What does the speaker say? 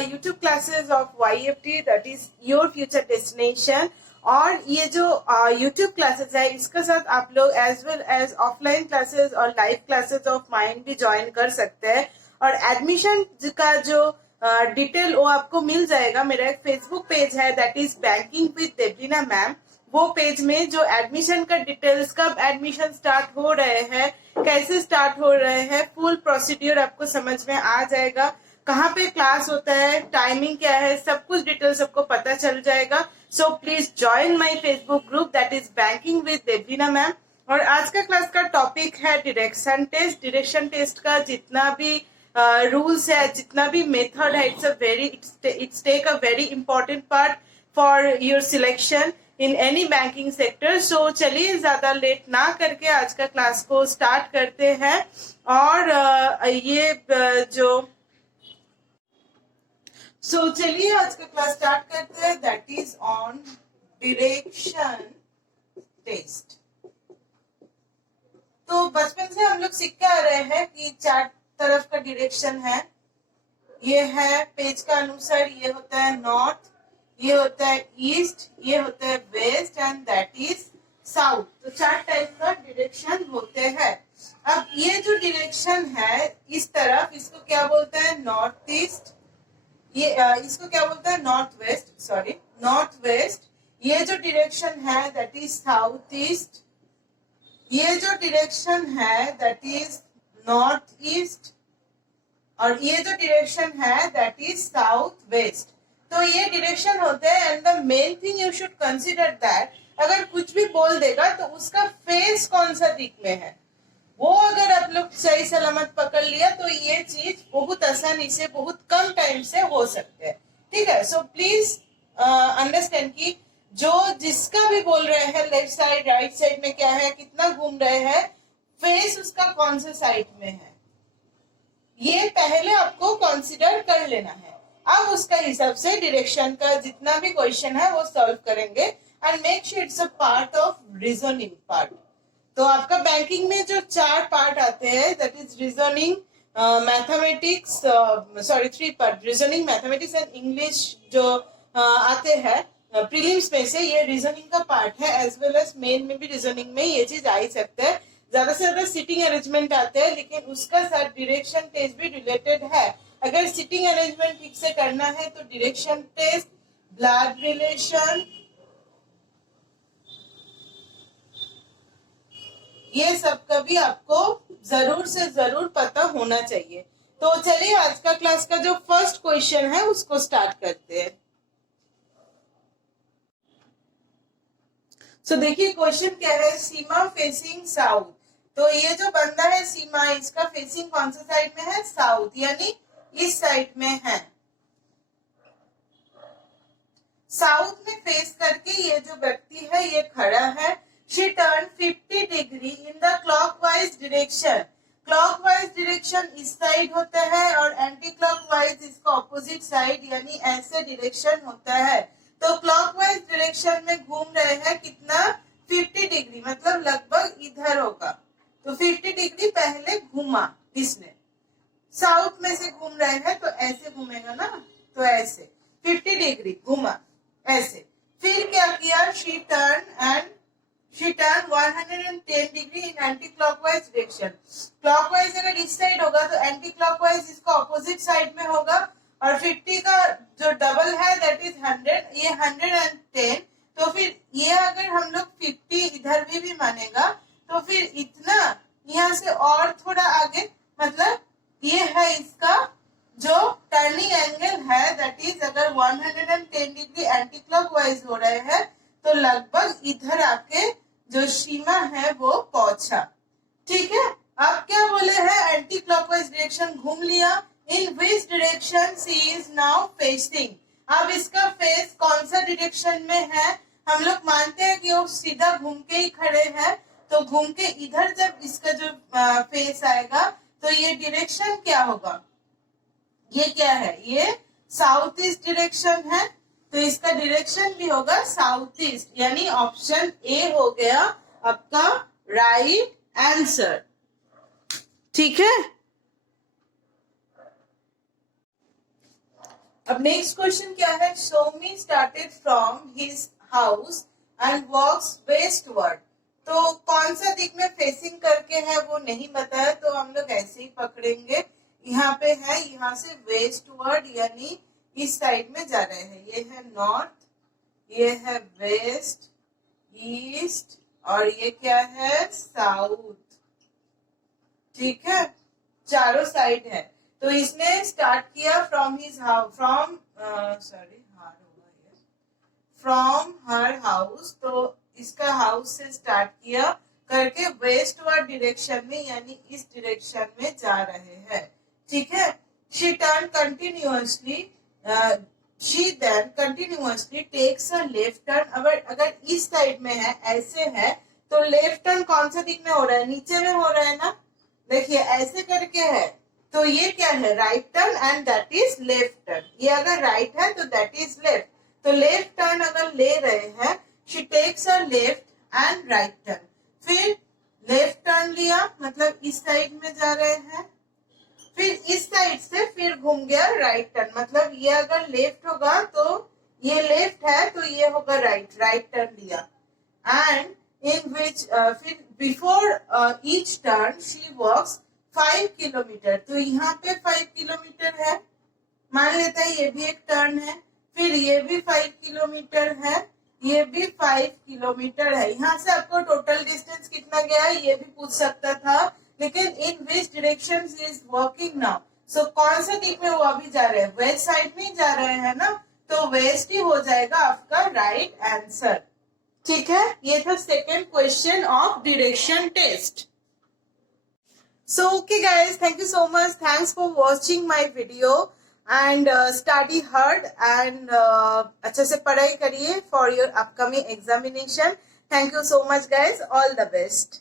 YouTube classes of YFT, that is your future destination. और ये जो YouTube क्लासेस है इसके साथ आप लोग as well as offline classes और लाइव क्लासेस ऑफ माइंड भी ज्वाइन कर सकते हैं। और एडमिशन का जो डिटेल वो आपको मिल जाएगा। मेरा एक फेसबुक पेज है that is banking with Devlina ma'am. वो पेज में जो एडमिशन का डिटेल्स, कब एडमिशन स्टार्ट हो रहे हैं, कैसे स्टार्ट हो रहे हैं, फुल प्रोसीड्यूर आपको समझ में आ जाएगा। कहाँ पे क्लास होता है, टाइमिंग क्या है, सब कुछ डिटेल्स आपको पता चल जाएगा। So please join my Facebook group that is banking with Devlina ma'am. और आज का क्लास का टॉपिक है डायरेक्शन टेस्ट। डायरेक्शन टेस्ट का जितना भी रूल्स है, जितना भी मेथड है, it's take a very important part for your selection in any banking sector. So चलिए ज्यादा लेट ना करके आज का क्लास को स्टार्ट करते हैं। और चलिए आज का क्लास स्टार्ट करते हैं that is on direction test. तो बचपन से हम लोग सीख के आ रहे हैं कि चार तरफ का डायरेक्शन है। ये है पेज का अनुसार, ये होता है नॉर्थ, ये होता है ईस्ट, ये होता है west and that is south. तो चार टाइप का डायरेक्शन होते हैं। अब ये जो डायरेक्शन है इस तरफ, इसको क्या बोलते हैं, नॉर्थ ईस्ट। ये इसको क्या बोलते हैं, north west, sorry north west. ये जो डायरेक्शन है दैट इज साउथ ईस्ट। ये जो डायरेक्शन है दैट इज नॉर्थ ईस्ट। और ये जो डायरेक्शन है दैट इज साउथ वेस्ट। तो ये डायरेक्शन होते हैं and the main thing you should consider that अगर कुछ भी बोल देगा तो उसका फेस कौन सा दिख में है, वो अगर आप लोग सही सलामत पकड़ लिया तो ये चीज बहुत आसानी से, बहुत कम टाइम से हो सकते हैं। ठीक है, सो प्लीज अंडरस्टैंड कि जो जिसका भी बोल रहे हैं लेफ्ट साइड राइट साइड में क्या है, कितना घूम रहे हैं, फेस उसका कौन से साइड में है, ये पहले आपको कंसीडर कर लेना है। अब उसका हिसाब से डायरेक्शन का जितना भी क्वेश्चन है वो सॉल्व करेंगे and make sure it's a part of reasoning part. तो आपका बैंकिंग में जो चार पार्ट आते हैं that is reasoning, mathematics, sorry three part, reasoning, mathematics and English जो आते हैं प्रीलिम्स में से, ये रीजनिंग का पार्ट है। एज वेल एज मेन में भी रीजनिंग में ये चीज आ ही सकते हैं। ज्यादा से ज्यादा सिटिंग अरेंजमेंट आते हैं, लेकिन उसका साथ डायरेक्शन टेस्ट भी रिलेटेड है। अगर सिटिंग अरेंजमेंट ठीक से करना है तो डायरेक्शन टेस्ट, ब्लड रिलेशन, ये सब का भी आपको जरूर से जरूर पता होना चाहिए। तो चलिए आज का क्लास का जो फर्स्ट क्वेश्चन है उसको स्टार्ट करते हैं। सो देखिए क्वेश्चन क्या है, सीमा फेसिंग साउथ। तो ये जो बंदा है सीमा, इसका फेसिंग कौन सा साइड में है, साउथ, यानी इस साइड में है। साउथ में फेस करके ये जो व्यक्ति है ये खड़ा है। She turn 50 degree in the clockwise direction. Clockwise direction इस साइड होता है और एंटी क्लॉकवाइज इसका ऑपोजिट साइड, यानी ऐसे डायरेक्शन होता है। तो क्लॉकवाइज डायरेक्शन में घूम रहे हैं कितना, 50 डिग्री, मतलब लगभग इधर होगा। तो 50 डिग्री पहले घूमा इसने। साउथ में से घूम रहे हैं तो ऐसे घूमेगा ना, तो ऐसे 50 डिग्री घूमा ऐसे। फिर क्या किया, she turn 110 degree in anti clockwise direction. Clockwise अगर इस साइड होगा तो एंटी क्लॉकवाइज इसका ऑपोजिट साइड में होगा। और 50 का जो डबल है दैट इज 100, ये 110। तो फिर ये अगर हम लोग 50 इधर भी मानेगा तो फिर इतना यहाँ से और थोड़ा आगे, मतलब ये है इसका जो टर्निंग एंगल है दैट इज, अगर 110 डिग्री एंटी क्लॉकवाइज हो रहे हैं तो लगभग इधर आके जो सीमा है वो पहुंचा। ठीक है, अब क्या बोले हैं, एंटी क्लॉकवाइज डायरेक्शन घूम लिया। In which direction she is now facing. अब इसका फेस कौन सा डायरेक्शन में है, हम लोग मानते हैं कि वो सीधा घूम के ही खड़े हैं। तो घूम के इधर जब इसका जो फेस आएगा तो ये डायरेक्शन क्या होगा, ये क्या है, ये साउथ ईस्ट डायरेक्शन है। तो इसका डायरेक्शन भी होगा साउथ ईस्ट, यानी ऑप्शन ए हो गया आपका राइट आंसर। ठीक है, अब नेक्स्ट क्वेश्चन क्या है, Somi started from his house and walks westward. तो कौन सा दिख में फेसिंग करके है वो नहीं बताया, तो हम लोग ऐसे ही पकड़ेंगे। यहाँ पे है, यहाँ से वेस्टवर्ड यानी इस साइड में जा रहे हैं। ये है नॉर्थ, ये है वेस्ट, ईस्ट और ये क्या है, साउथ। ठीक है, चारों साइड है। तो इसने स्टार्ट किया from his house, from her house. तो इसका हाउस से स्टार्ट किया करके वेस्टवर्ड डायरेक्शन में यानी इस डायरेक्शन में जा रहे हैं। ठीक है, she turn continuously, she then continuously takes a left turn. अगर इस साइड में है, ऐसे है, तो लेफ्ट टर्न कौन सा दिख में हो रहा है, नीचे में हो रहा है ना। देखिए ऐसे करके है, तो ये क्या है, right turn and that is left turn. ये अगर राइट है तो दैट इज लेफ्ट। तो लेफ्ट टर्न अगर ले रहे हैं, she takes a left and right turn. फिर लेफ्ट टर्न लिया, मतलब इस साइड में जा रहे हैं। फिर इस साइड से फिर घूम गया राइट टर्न, मतलब ये अगर लेफ्ट होगा तो ये लेफ्ट है, तो ये होगा राइट, राइट टर्न लिया। एंड in which फिर before each turn she walks 5 kilometre. तो यहाँ पे 5 किलोमीटर है, मान लेते हैं ये भी एक टर्न है। फिर ये भी 5 किलोमीटर है, ये भी 5 किलोमीटर है। यहाँ से आपको टोटल डिस्टेंस कितना गया है ये भी पूछ सकता था, लेकिन in which direction is walking now. So कौन सा दिख में वो अभी जा रहे हैं, वेस्ट साइड में जा रहे हैं ना, तो वेस्ट ही हो जाएगा आपका राइट आंसर। ठीक है, ये था second question of direction test. So okay guys, thank you so much, thanks for watching my video and study hard and अच्छे से पढ़ाई करिए for your upcoming examination. Thank you so much guys, all the best.